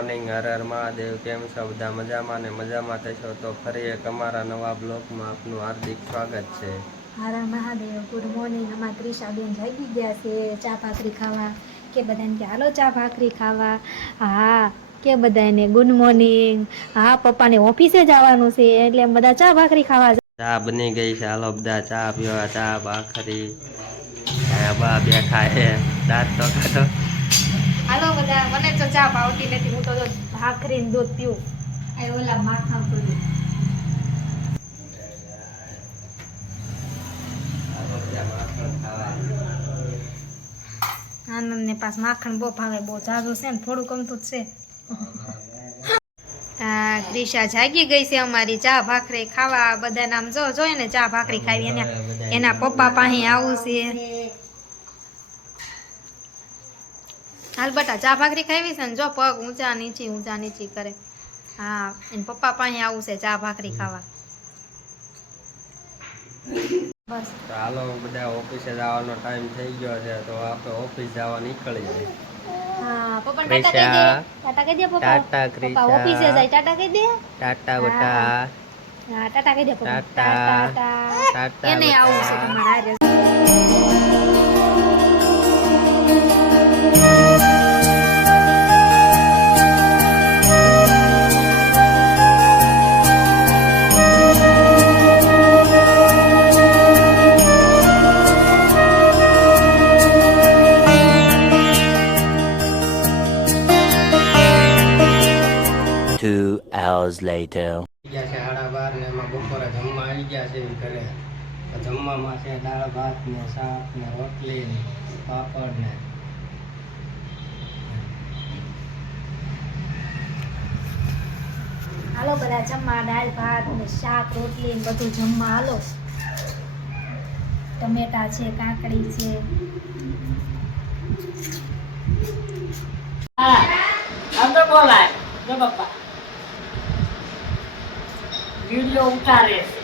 Morning, હર હર મહાદેવ। કેમ છો બધા? મજામાં ને મજામાં થશો તો ફરી એક અમારા નવા બ્લોગમાં આપનું હાર્દિક સ્વાગત છે। હર હર મહાદેવ। Good morning. અમારા ત્રિશાબેન જાગી ગયા છે ચા ભાખરી ખાવા કે બધાને કે હાલો ચા ભાખરી ખાવા। હા કે બધાને ગુડ મોર્નિંગ। હા પપ્પાને ઓફિસે જવાનું છે એટલે બધા ચા ભાખરી ખાવા। ચા બની ગઈ છે, હાલો બધા ચા પીવા। ચા ભાખરી બા બેઠા છે, દાંત તો કાઢો। હાલો બધા, મને તો ચા ભાવતી નથી, હું તો ભાખરી ને દૂધ પીવું। આ ઓલા માખણ પીવું। આનંદ ને પાસ માખણ બહુ ભાવે, બહુ જાજુ છે ને થોડું ગમતું જ છે। ક્રિશા જાગી ગઈ છે અમારી ચા ભાખરી ખાવા। બધા નામ જોઈ ને ચા ભાખરી ખાવી એના પપ્પા પાસે આવું છે। હાલ બટા ચા ભાખરી ખાવી છે ને, જો પગ ઊંચા નીચી કરે। હા એને પપ્પા પાસે આવું છે ચા ભાખરી ખાવા। બસ તો હાલો બધા, ઓફિસે જવાનો ટાઈમ થઈ ગયો છે તો આપણે ઓફિસ જવા નીકળીએ। હા પપ્પા ટાટા કહી દે, ક્રિશા, ટાટા કહી દે પપ્પા। ટાટા પપ્પા ક્રિશા, ઓફિસે જાય, ટાટા કહી દે। ટાટા હા બટા, હા ટાટા કહી દે પપ્પા, ટાટા, ટાટા એને આવું છે બટા। તમારા હારે। Hours later. ગયા છે 12:30 ને એમાં બપોરે જમવા આવી ગયા છે ઘરે। જમવામાં છે દાળ ભાત ને શાક ને રોટલી ને પાપડ ને। હાલો બધા જમવા, દાળ ભાત ને શાક રોટલી ને બધું જમવા હાલો। ટમેટા છે, કાકડી છે। હા અંદર બોલાય જો બાપા વિડિયો ઉતારે છે।